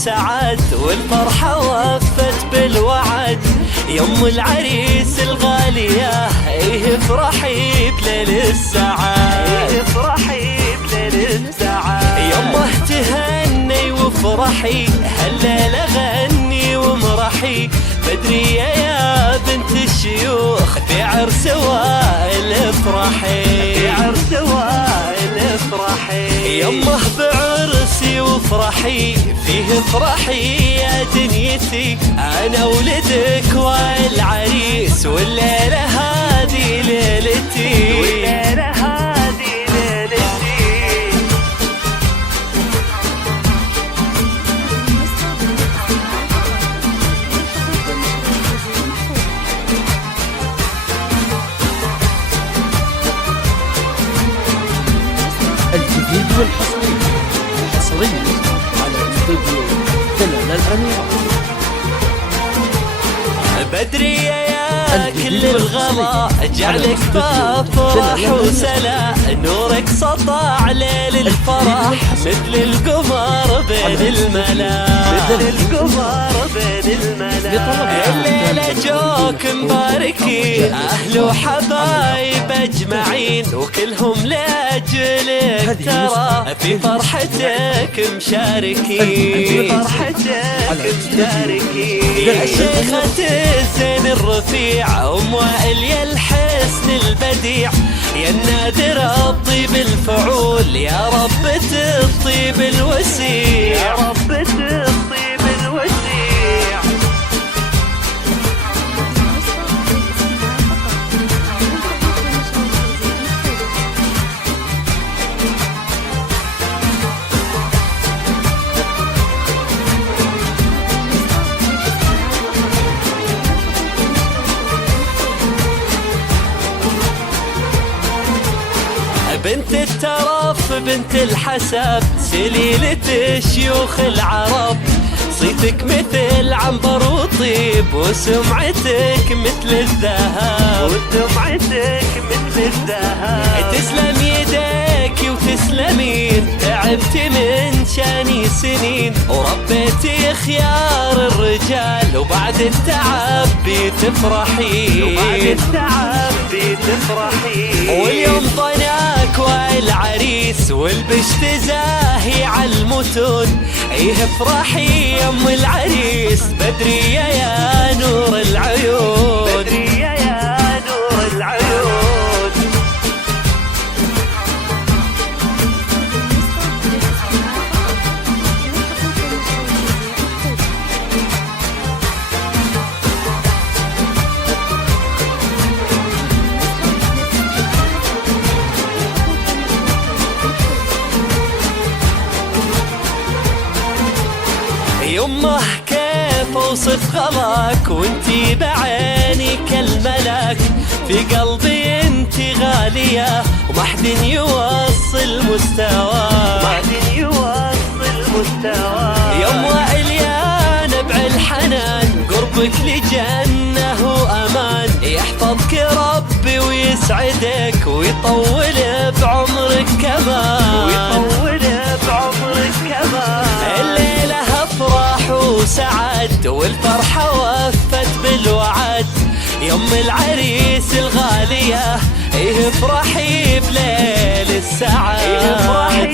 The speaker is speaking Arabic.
وسعد والفرحة وفت بالوعد. يم العريس الغالية ايه افرحي بليل السعاد، ايه افرحي بليل السعاد. يمه تهني وافرحي هالليلة غني ومرحي. بدرية يا بنت الشيوخ في عرس وائل افرحي، في عرس وائل افرحي. يمه بعرسي وافرحي فيه افرحي يا دنيتي. انا ولدك والعريس والليلة هذه ليلتي، والليلة هذه ليلتي. الجديد والحصري حصريا على استوديو فنان الأميرة. بدرية يا كل الغلا جعلك باب فرح وسلا. نورك سطع ليل الفرح مثل القمر بين الملا، مثل القمر بين الملا. الليلة جوك مباركين أهل وحبايب أجمعين، وكلهم لأجلك ترى في فرحتك مشاركين، في فرحتك مشاركين. يا شيخة الزين الرفيع أم وائل يا الحسن البديع، يا النادر الطيب الفعول يا رب الطيب الوسيع، يا رب الطيب الوسيع. بنت الترف بنت الحسب سليلة شيوخ العرب. صيتك مثل عنبر وطيب وسمعتك مثل الذهب، وسمعتك مثل الذهب. تسلم يديك وتسلمين تعبت من شاني سنين، وربيتي خيار الرجال وبعد التعب بتفرحي، وبعد التعب بتفرحي. واليوم ضناك والعريس والبشت زاهي عالمتون. ايه افرحي يا ام العريس بدرية يا نور العيون، بدرية يا نور العيون. يمه كيف اوصف غلاك وانتي بعينك الملاك. في قلبي انتي غالية وما حد يوصل مستواك، ما حد يوصل مستواك. يم وائل يا نبع الحنان قربك لجنة وامان. يحفظك ربي ويسعدك ويطول بعمرك كمان، ويطول بعمرك كمان. الليلة افراح وسعد والفرحة وفت بالوعد. يم العريس الغالية ايه افرحي بليل السعاد، ايه افرحي